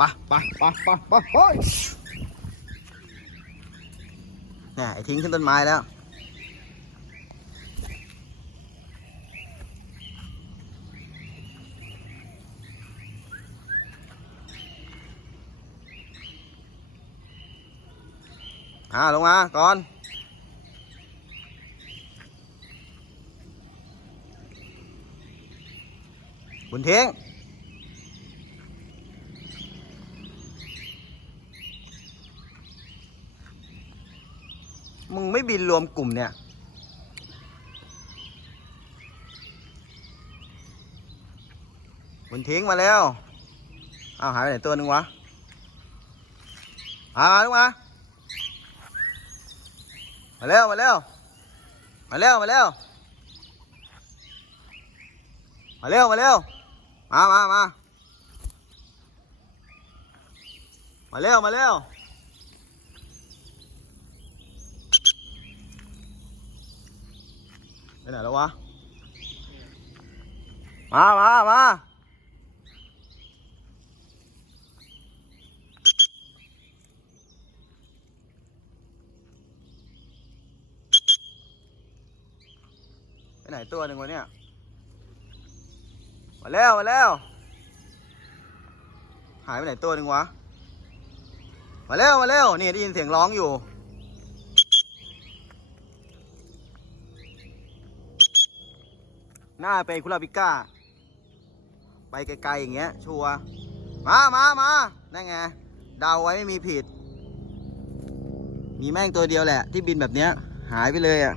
ไปไปไปไปไปเฮ้ยเนี่ยไอ้ทิ้งขึ้นต้นไม้แล้ว อ่าลงมาก่อนบุญเทง มึงไม่บินรวมกลุ่มเนี่ยบุญทิ้งมาแล้ว อ้าวหายไปไหนตัวนึงวะมาลูกมา มาเร็วมาเร็วมาเร็วมาเร็วมาเร็วมาเร็วมามามามาเร็วมาเร็ว ไหนแล้ววะ มามามาไปไหนตัวหนึ่งวะเนี่ย มาแล้ว มาแล้ว หายไปไหนตัวหนึ่งวะ มาเร็วมาเร็วนี่ได้ยินเสียงร้องอยู่ หน้าไปคุลาบิก้า ไปไกลๆอย่างเงี้ย ชัวร์มามามานั่นไงเดาไว้ไม่มีผิด มีแม่งตัวเดียวแหละ ที่บินแบบเนี้ย หายไปเลยอะ